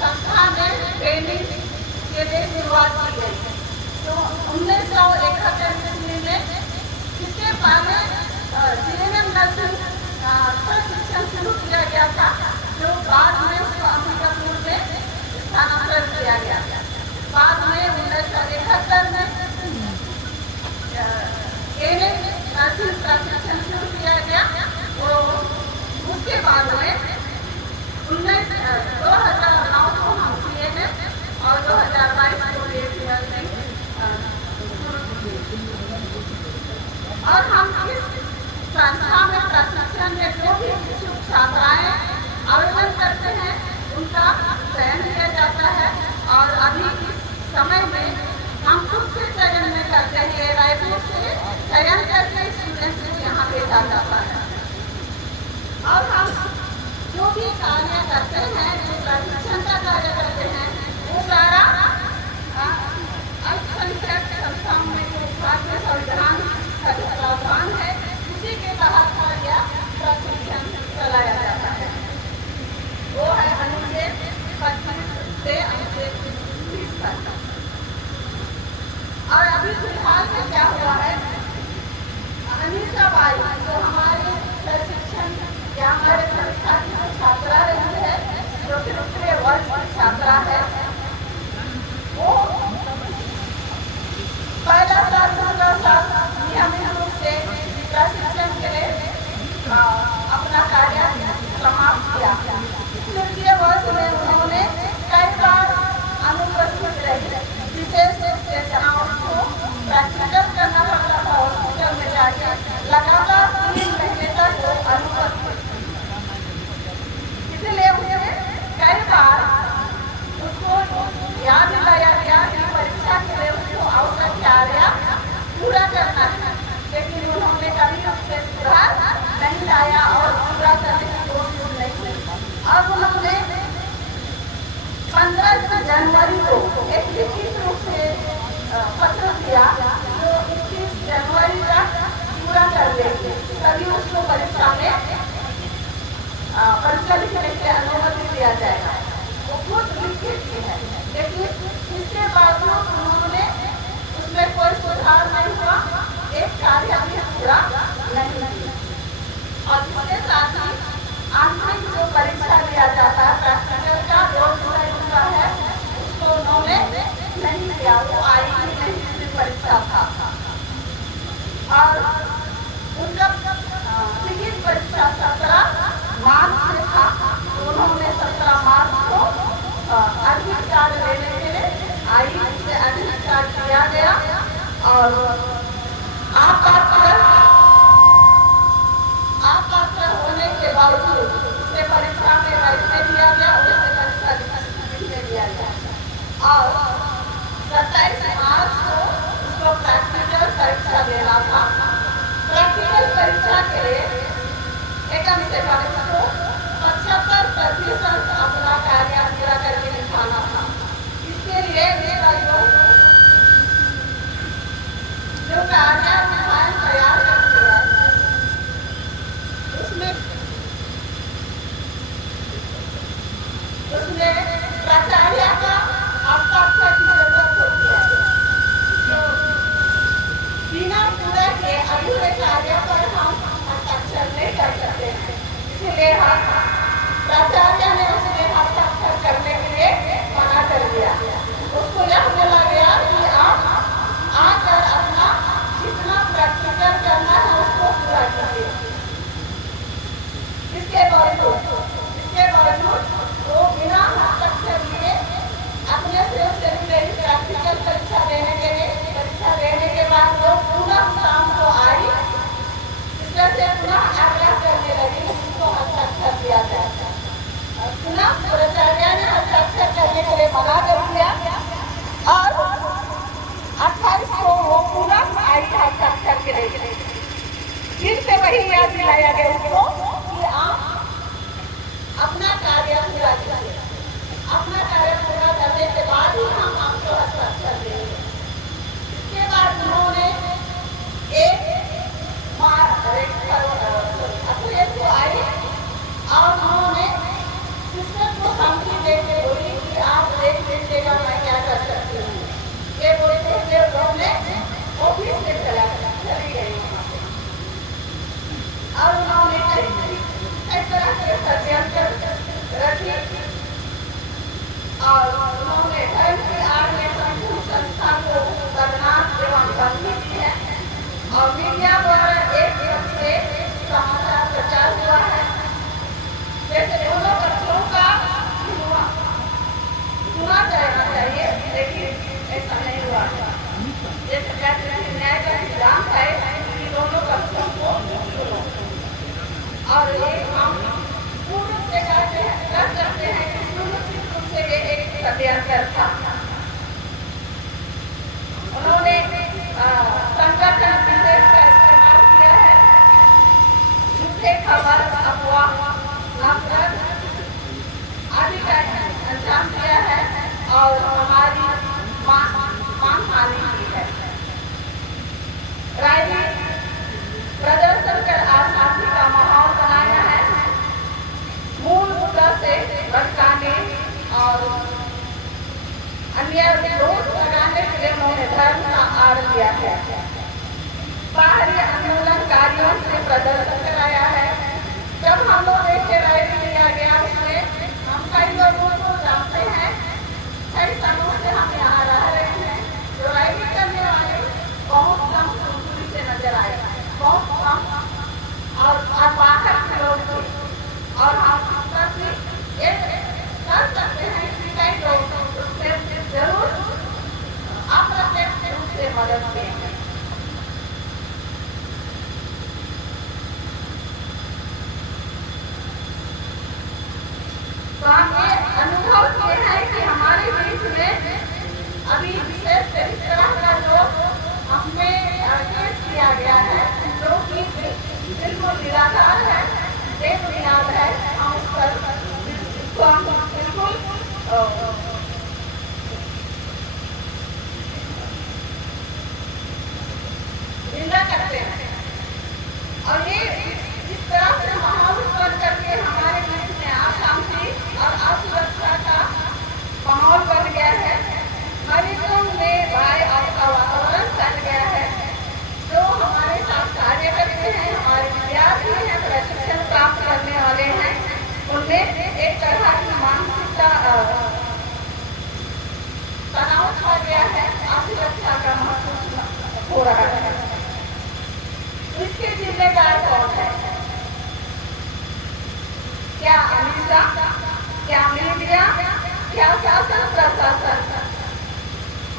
संस्था में ट्रेनिंग के लिए शुरुआत की गई। तो 1971 ईस्वी में इसके पहले जीएनएम नर्सिंग प्रशिक्षण शुरू किया गया था, जो बाद में उसको अंबिकापुर में स्थानांतरित किया गया। बाद में 1971 में एएनएम नर्सिंग प्रशिक्षण शुरू किया गया। वो उसके बाद में 2009 को हम सीएनएम और 2022 को बीएससी नर्सिंग और हम इस संस्था में प्रशिक्षण में जो भी इच्छुक छात्राएं आवेदन करते हैं उनका चयन किया जाता है। और अभी इस समय में हम खुद से चयन में करते हैं, रायपुर से चयन करके स्टूडेंट्स को यहाँ भेजा जाता है। और हम जो भी कार्य करते हैं, जो प्रशिक्षण का कार्य करते हैं, वो सारा अल्पसंख्यक संस्थाओं में जो भारतीय संविधान का जो प्रावधान है उसी के तहत कार्य प्रशिक्षण चलाया जाता है। वो है अनुच्छेद 25 से अनुच्छेद 30 तक। और अभी फिलहाल में क्या हुआ है, अनीसा बाई जो हमारे प्रशिक्षण या हमारे संस्था की जो छात्रा रही है, जो दूसरे वर्ष की छात्रा है, वो पहला साल दूसरा साल नियमित रूप से प्रशिक्षण के लिए अपना कार्य समाप्त किया। तृतीय वर्ष में उन्होंने कई बार अनुपस्थित रही, विशेष रूप से जहाँ उसको प्रैक्टिकल करना पड़ता था हॉस्पिटल में जाके लगातार 3 महीने तक वो अनुपस्थित। इसलिए उसे कई बार उसको याद दिलाया गया कि परीक्षा के लिए उसको आवश्यक कार्य पूरा करना है, लेकिन उन्होंने कभी उससे सुधार नहीं लाया और पूरा करने की कोशिश नहीं की। अब उन्होंने 15 जनवरी को एक लिखित रूप से पत्र दिया जो 21 जनवरी तक पूरा कर लेंगे, तभी उसको परीक्षा में परीक्षा लिखने की अनुमति दिया जाएगा। वो खुद लिखित की है, लेकिन इसके बावजूद उन्होंने उसमें कोई सुधार नहीं हुआ, एक कार्य भी पूरा नहीं किया। और इसके साथ ही आंतरिक जो परीक्षा दिया जाता है प्रैक्टिकल का, जो जुलाई का है, उसको उन्होंने नहीं किया। वो आई नहीं परीक्षा था और उनका लिखित परीक्षा 17 मार्च से था। उन्होंने 17 मार्च को एडमिट कार्ड लेने के लिए आई से एडमिट कार्ड दिया गया और आप पात्र होने के बावजूद उसे परीक्षा में बैठने दिया गया, उसे परीक्षा लिखने दिया गया। और 27 मार्च को उसको प्रैक्टिकल परीक्षा देना था। प्रैक्टिकल परीक्षा के लिए एकम से को 75% अपना कार्य पूरा करके दिखाना था। इसके लिए मेरा जो कार्य तैयार करते हैं उसमें और उन्होंने धर्म की आड़ में संपूर्ण संस्था को बदनाम एवं बंदी की है और मीडिया द्वारा एक तरफ से समाचार प्रचार हुआ है जैसे दोनों पक्षों का सुना जाना चाहिए, लेकिन ऐसा नहीं हुआ। जैसे कहते हैं न्याय का सिद्धांत है कि दोनों पक्षों को सुनो और ये हम पूर्ण से कर सकते हैं कि सुनिश्चित रूप से ये एक षड्यंत्र था। उन्होंने संगठन विशेष का इस्तेमाल किया है, झूठे खबर, अफवाह, नफरत आदि का अंजाम दिया है और हमारी मान हानि की है। रैली प्रदर्शन कर अशांति का माहौल बनाया है, मूल मुद्दा से भटकाने और अन्य विरोध लगाने के लिए उन्होंने धर्म का आड़ लिया है। बाहरी आंदोलनकारियों से प्रदर्शन कराया है। जब हम लोग देखे रैली लिया गया उसमें हम कई लोगों को जानते हैं, कई सालों से हम यहाँ रह रहे हैं। जो रैली करने वाले बहुत कम दूरी से नजर आए, बहुत कम और बाहर के लोग थे और हम ये कर सकते हैं कि कई लोग उससे जरूर अप्रत्यक्ष रूप से मदद देंगे। तो हम ये अनुभव किए हैं कि हमारे बीच में अभी विशेष इस तरह का लोग हमें केस किया गया है जो कि बिल्कुल निराधार है, बेबुनियाद है। हम उस पर इसको हम बिल्कुल निंदा करते हैं और ये इस तरह से माहौल उत्पन्न करके हमारे बीच में अशांति और असुरक्षा का माहौल बन गया है। मरीजों में भय का वातावरण बन गया है। जो हमारे साथ कार्य करते हैं, हमारे विद्यार्थी हैं, प्रशिक्षण प्राप्त करने वाले हैं, उनमें एक तरह की मानसिकता तनाव छा गया है, असुरक्षा का महसूस हो रहा है। इसके जिम्मेदार कौन है? क्या अमीषा, क्या मीडिया, क्या शासन प्रशासन?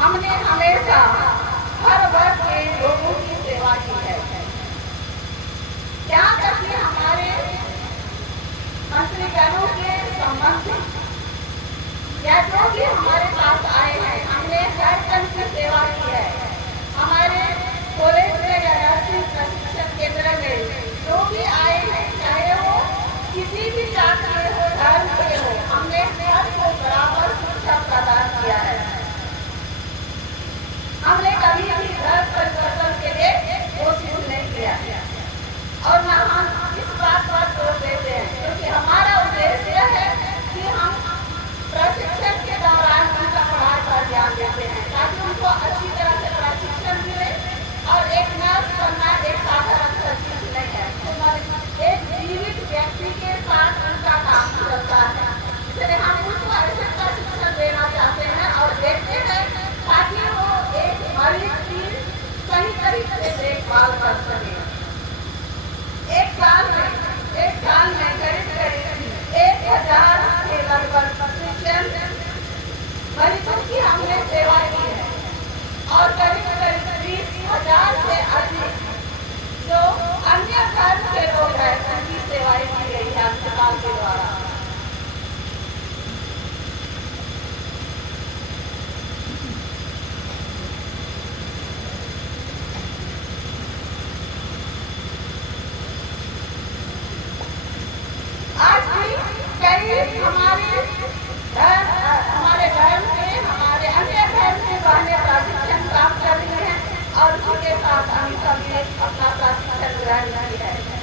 हमने हमेशा हर वर्ग के लोगों की सेवा की है। क्या करके हमारे मंत्रीगणों के संबंधित या जो भी हमारे पास आए हैं, हमने हर जन की सेवा की है। हमारे कॉलेज में या नर्सिंग प्रशिक्षण केंद्र में जो भी आए हैं, चाहे वो किसी भी जात के हो, धर्म के हो, हमने हर को बराबर शिक्षा प्रदान किया है। हमने कभी भी धर्म परिवर्तन के लिए कोशिश नहीं किया और न हम इस बात पर जोर देते हैं, क्योंकि हमारा उद्देश्य है कि हम प्रशिक्षण के दौरान उनका पढ़ाई पर ध्यान देते हैं ताकि उनको अच्छी तरह से प्रशिक्षण मिले। और एक नर्स बनना एक साधारण चीज नहीं है, एक जीवित व्यक्ति के साथ उनका काम चलता है। इसलिए हम उनको ऐसे प्रशिक्षण देना चाहते हैं और देखते हैं ताकि वो एक मरीज की सही तरीके से देखभाल कर सके। एक साल में करीब 1000 के लगभग प्रशिक्षण मरीजों की हमने सेवा की है और करीब 20,000 से अधिक जो अन्य धर्म के लोग हैं उनकी सेवाएं की गई है अस्पताल के द्वारा। आज भी कई हमारे धर्म के, हमारे अन्य धर्म के बहने प्रशिक्षण प्राप्त कर रही हैं और उनके साथ हम सभी अपना प्रशिक्षण ग्रहण किया है।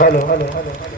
Hello hello hello